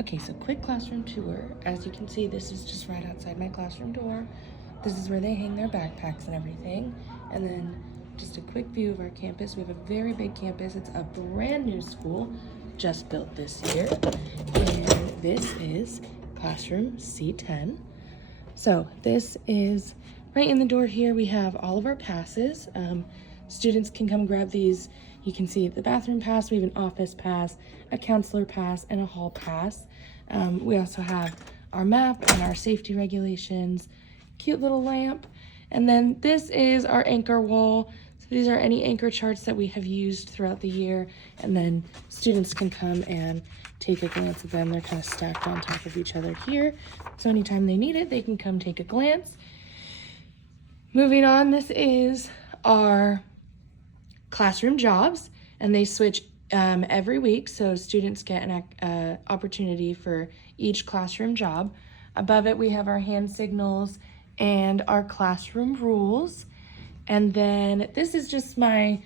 Okay, so quick classroom tour. As you can see, this is just right outside my classroom door. This is where they hang their backpacks and everything. And then just a quick view of our campus. We have a very big campus. It's a brand new school, just built this year. And this is classroom C10. So this is right in the door here. We have all of our passes. Students can come grab these. You can see the bathroom pass, we have an office pass, a counselor pass, and a hall pass. We also have our map and our safety regulations, cute little lamp. And then this is our anchor wall. So these are any anchor charts that we have used throughout the year. And then students can come and take a glance at them. They're kind of stacked on top of each other here. So anytime they need it, they can come take a glance. Moving on, this is our classroom jobs, and they switch every week, so students get an opportunity for each classroom job. Above it, we have our hand signals and our classroom rules. And then this is just my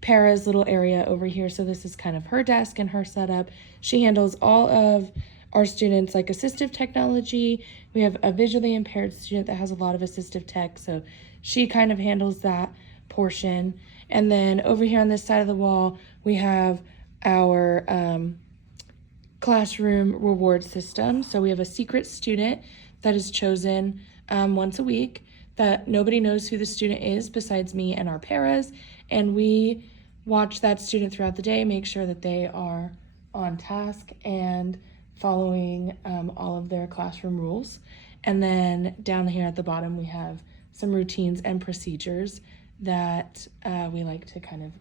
Para's little area over here. So this is kind of her desk and her setup. She handles all of our students like assistive technology. We have a visually impaired student that has a lot of assistive tech, so she kind of handles that portion. And then over here on this side of the wall, we have our classroom reward system. So we have a secret student that is chosen once a week that nobody knows who the student is besides me and our paras. And we watch that student throughout the day, make sure that they are on task and following all of their classroom rules. And then down here at the bottom, we have some routines and procedures that we like to kind of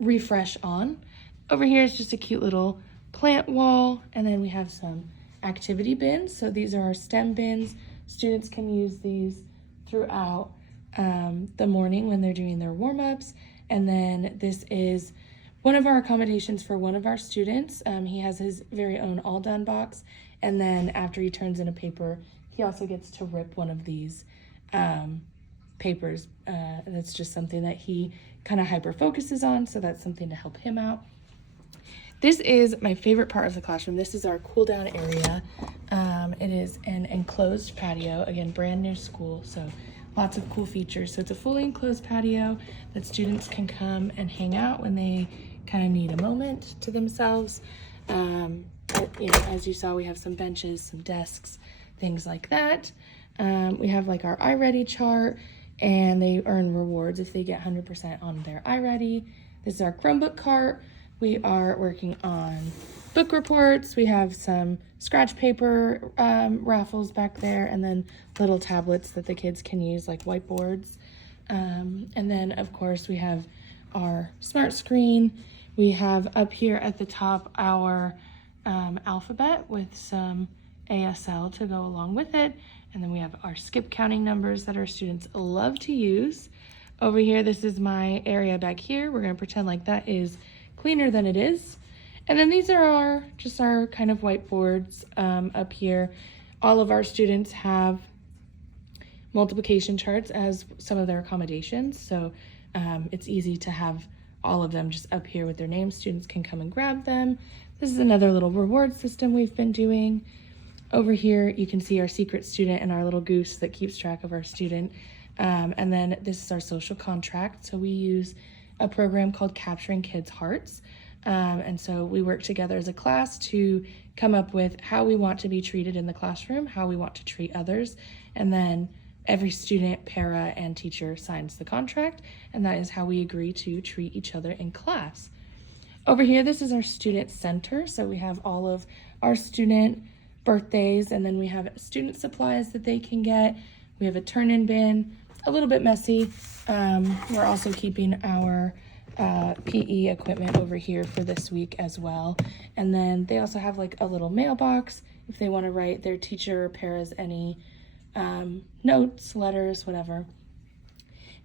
refresh on. Over here is just a cute little plant wall, and then we have some activity bins. So these are our STEM bins. Students can use these throughout the morning when they're doing their warm-ups. And then this is one of our accommodations for one of our students. He has his very own all done box, and then after he turns in a paper, he also gets to rip one of these papers. That's just something that he kind of hyper focuses on, so that's something to help him out. This is my favorite part of the classroom. This is our cool down area. It is an enclosed patio, again, brand new school, so lots of cool features. So it's a fully enclosed patio that students can come and hang out when they kind of need a moment to themselves. As you saw, we have some benches, some desks, things like that. We have like our iReady chart, and they earn rewards if they get 100% on their iReady. This is our Chromebook cart. We are working on book reports. We have some scratch paper raffles back there, and then little tablets that the kids can use like whiteboards. And then of course we have our smart screen. We have up here at the top our alphabet with some ASL to go along with it. And then we have our skip counting numbers that our students love to use. Over here, this is my area back here. We're gonna pretend like that is cleaner than it is. And then these are just our kind of whiteboards up here. All of our students have multiplication charts as some of their accommodations. So it's easy to have all of them just up here with their names. Students can come and grab them. This is another little reward system we've been doing. Over here, you can see our secret student and our little goose that keeps track of our student. And then this is our social contract. So we use a program called Capturing Kids' Hearts. And so we work together as a class to come up with how we want to be treated in the classroom, how we want to treat others. And then every student, para, and teacher signs the contract. And that is how we agree to treat each other in class. Over here, this is our student center. So we have all of our student birthdays, and then we have student supplies that they can get. We have a turn-in bin, a little bit messy. We're also keeping our PE equipment over here for this week as well. And then they also have like a little mailbox if they want to write their teacher or paras any notes, letters, whatever.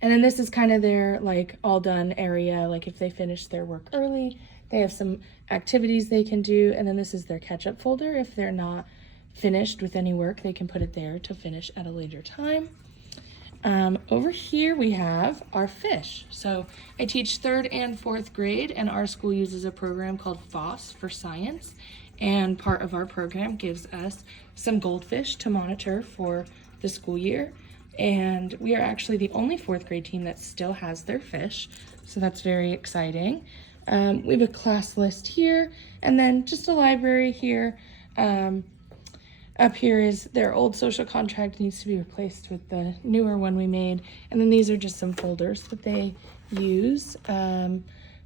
And then this is kind of their like all done area. Like if they finish their work early, they have some activities they can do. And then this is their catch up folder. If they're not finished with any work, they can put it there to finish at a later time. Over here we have our fish. So I teach 3rd and 4th grade, and our school uses a program called FOSS for science. And part of our program gives us some goldfish to monitor for the school year. And we are actually the only 4th grade team that still has their fish. So that's very exciting. We have a class list here, and then just a library here. Up here is their old social contract, needs to be replaced with the newer one we made. And then these are just some folders that they use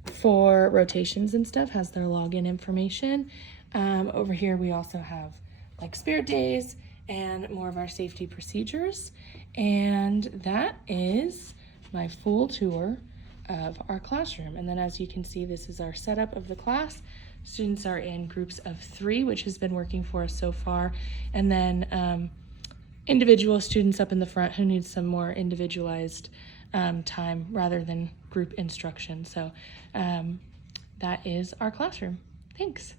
for rotations and stuff, has their login information. Over here we also have like spirit days and more of our safety procedures. And that is my full tour of our classroom. And then as you can see, this is our setup of the class. Students are in groups of 3, which has been working for us so far. And then individual students up in the front who need some more individualized time rather than group instruction. So that is our classroom. Thanks.